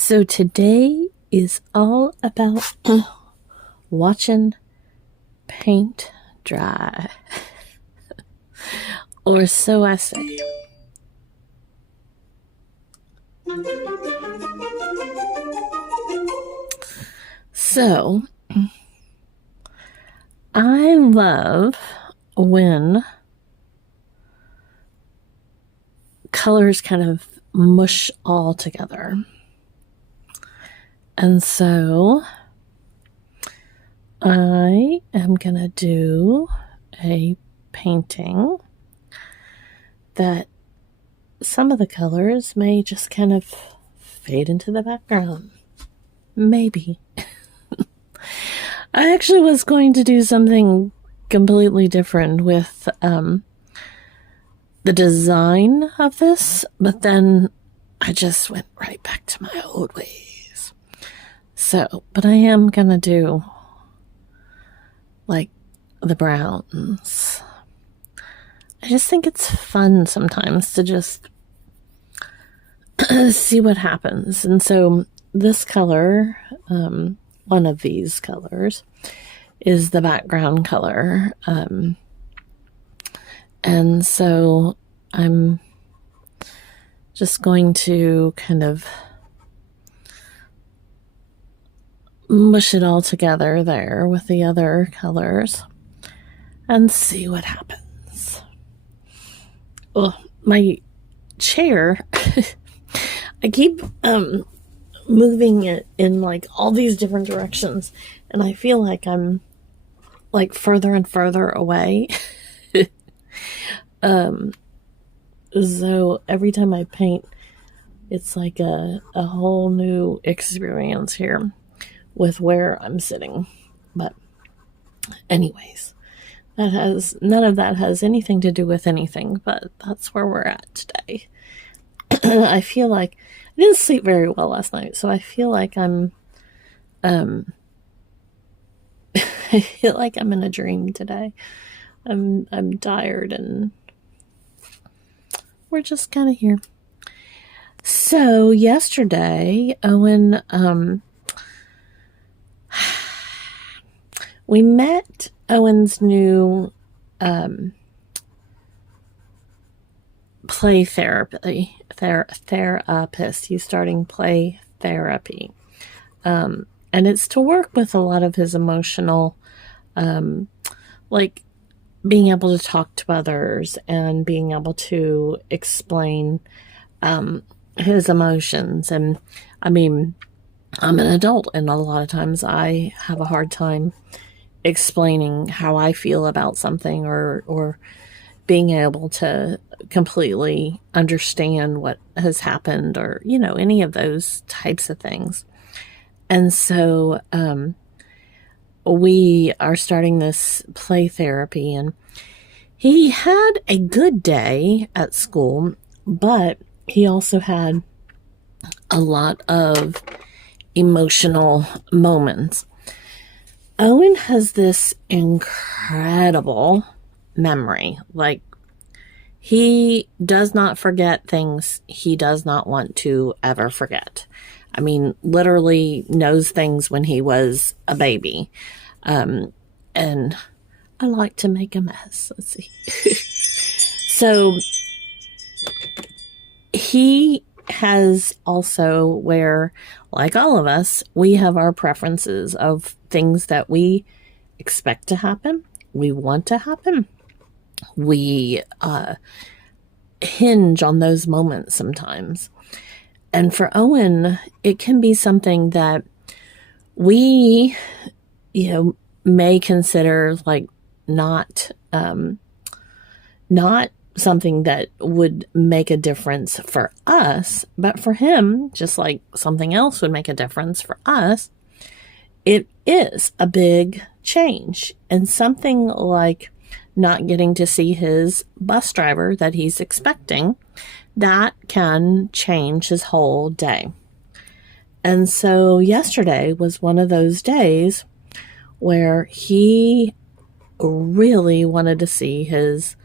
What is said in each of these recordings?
So today is all about watching paint dry, or so I say. So, I love when colors kind of mush all together. And so I am going to do a painting that some of the colors may just kind of fade into the background. Maybe. I actually was going to do something completely different with the design of this, but then I just went right back to my old ways. So, but I am going to do like the browns. I just think it's fun sometimes to just see what happens. And so this color, one of these colors, is the background color. And so I'm just going to kind of mush it all together there with the other colors and see what happens. Oh, my chair, I keep moving it in like all these different directions, and I feel like I'm like further and further away. So every time I paint, it's like a whole new experience here with where I'm sitting. But anyways, none of that has anything to do with anything, but that's where we're at today. I feel like I didn't sleep very well last night, so I feel like I'm I feel like I'm in a dream today. I'm tired, and we're just kind of here. So yesterday, Owen, we met Owen's new play therapist. He's starting play therapy. And it's to work with a lot of his emotional, like being able to talk to others and being able to explain his emotions. And I mean, I'm an adult, and a lot of times I have a hard time explaining how I feel about something, or being able to completely understand what has happened, or, you know, any of those types of things. And so we are starting this play therapy, and he had a good day at school, but he also had a lot of emotional moments. Owen has this incredible memory. Like, he does not forget things he does not want to ever forget. I mean, literally knows things when he was a baby. And I like to make a mess. Let's see. So he has also, where, like all of us, we have our preferences of things that we expect to happen, we want to happen. We hinge on those moments sometimes. And for Owen, it can be something that we, you know, may consider like not something that would make a difference for us, but for him, just like something else would make a difference for us, it is a big change. And something like not getting to see his bus driver that he's expecting, that can change his whole day. And so yesterday was one of those days where he really wanted to see his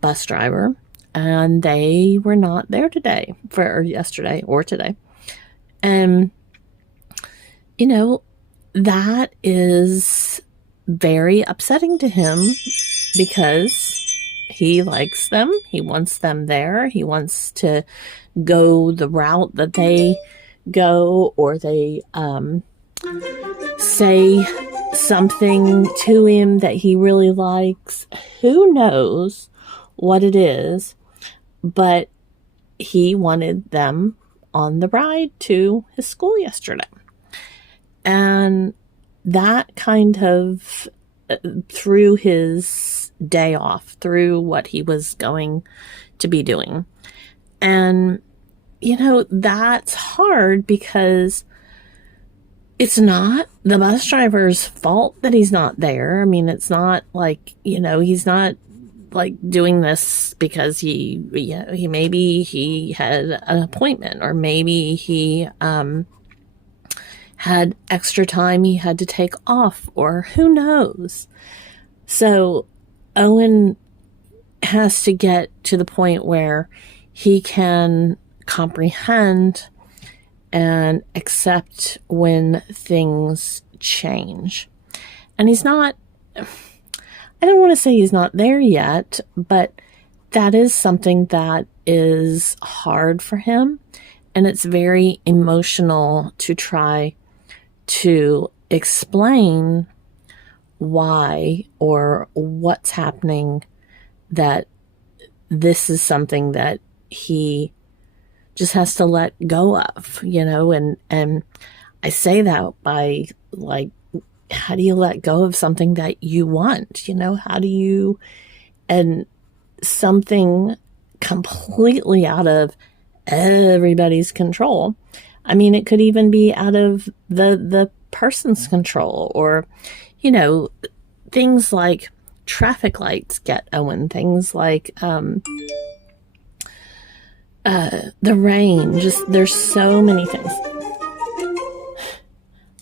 bus driver, and they were not there today, or yesterday or today. And you know, that is very upsetting to him because he likes them. He wants them there. He wants to go the route that they go, or they say something to him that he really likes. Who knows what it is, but he wanted them on the ride to his school yesterday. And that kind of threw his day off, through what he was going to be doing. And, that's hard because it's not the bus driver's fault that he's not there. I mean, it's not like, he's not like doing this because he maybe he had an appointment, or maybe he had extra time he had to take off, or who knows. So Owen has to get to the point where he can comprehend and accept when things change. And he's not, I don't want to say he's not there yet, but that is something that is hard for him. And it's very emotional to try to explain why or what's happening, that this is something that he just has to let go of, and I say that by, like, how do you let go of something that you want? How do you, and something completely out of everybody's control. I mean, it could even be out of the person's control, or, things like traffic lights get Owen, things like, the rain, just, there's so many things.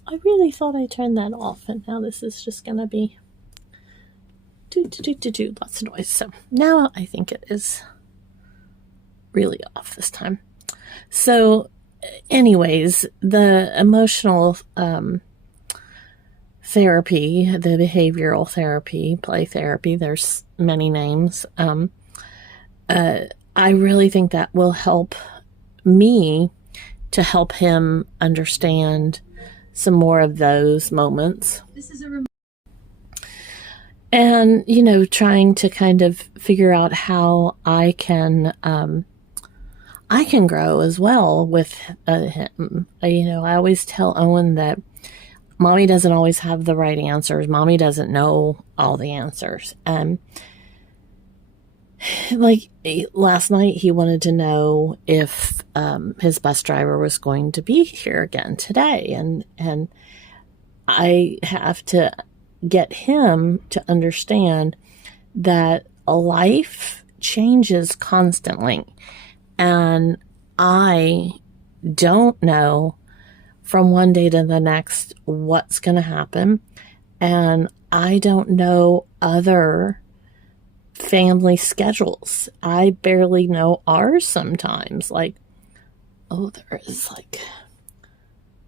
I really thought I turned that off, and now this is just gonna be lots of noise. So now I think it is really off this time. So anyways, the emotional therapy, the behavioral therapy, play therapy, there's many names. I really think that will help me to help him understand some more of those moments. And, trying to kind of figure out how I can grow as well with him. I always tell Owen that Mommy doesn't always have the right answers. Mommy doesn't know all the answers. And like last night, he wanted to know if his bus driver was going to be here again today. And I have to get him to understand that life changes constantly. And I don't know from one day to the next what's going to happen. And I don't know other family schedules. I barely know ours sometimes. Like, oh, there is like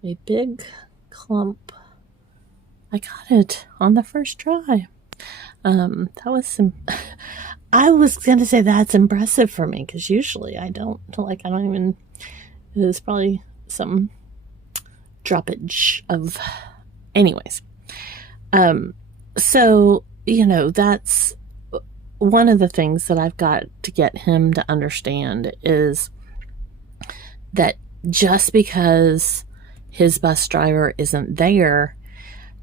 a big clump. I got it on the first try. That was some, I was going to say that's impressive for me, because usually I don't even, there's probably some droppage of, anyways. So, that's one of the things that I've got to get him to understand, is that just because his bus driver isn't there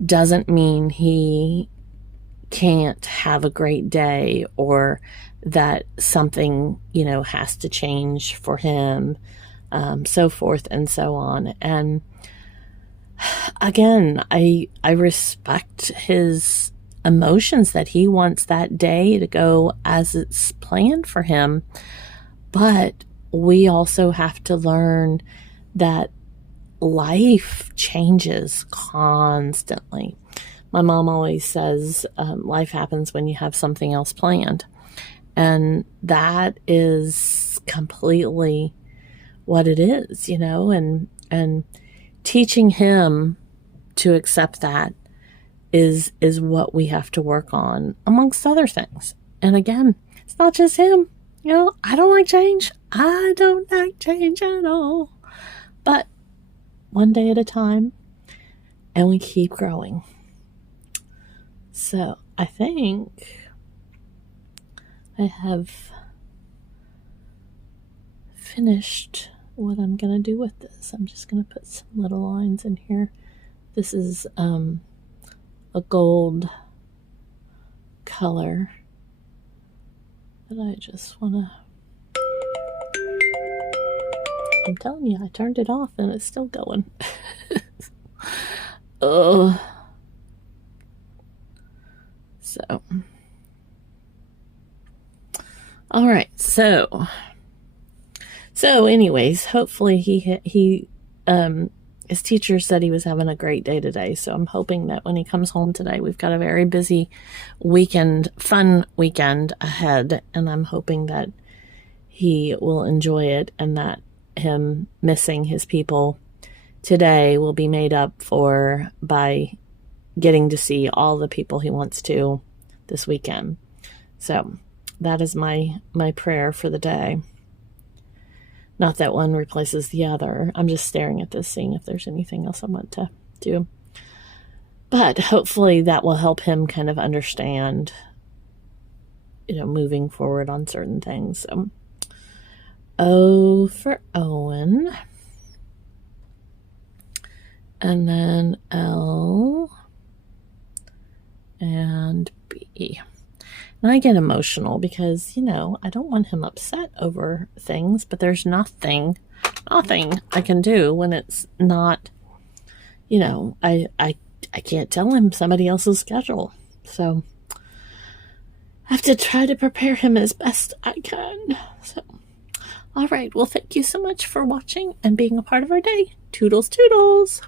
doesn't mean he can't have a great day, or that something, has to change for him, so forth and so on. And again, I respect his emotions, that he wants that day to go as it's planned for him. But we also have to learn that life changes constantly. My mom always says, life happens when you have something else planned. And that is completely what it is, and teaching him to accept that is what we have to work on, amongst other things. And again, it's not just him. You know, I don't like change. I don't like change at all. But one day at a time, and we keep growing. So I think I have finished what I'm going to do with this. I'm just going to put some little lines in here. This is a gold color that I just want to... I'm telling you, I turned it off and it's still going. Oh. So. All right. So anyways, hopefully his teacher said he was having a great day today. So I'm hoping that when he comes home today, we've got a very busy weekend, fun weekend ahead. And I'm hoping that he will enjoy it and that him missing his people today will be made up for by getting to see all the people he wants to this weekend. So that is my prayer for the day. Not that one replaces the other. I'm just staring at this, seeing if there's anything else I want to do. But hopefully that will help him kind of understand, moving forward on certain things. So, O for Owen. And then L and B. And I get emotional because, I don't want him upset over things, but there's nothing I can do when it's not, I can't tell him somebody else's schedule. So I have to try to prepare him as best I can. So, all right. Well, thank you so much for watching and being a part of our day. Toodles, toodles.